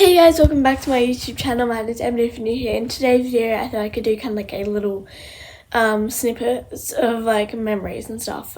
Hey guys, welcome back to my YouTube channel. My name is Emily if you're new here. In today's video, I thought I could do kind of like a little snippets of like memories and stuff.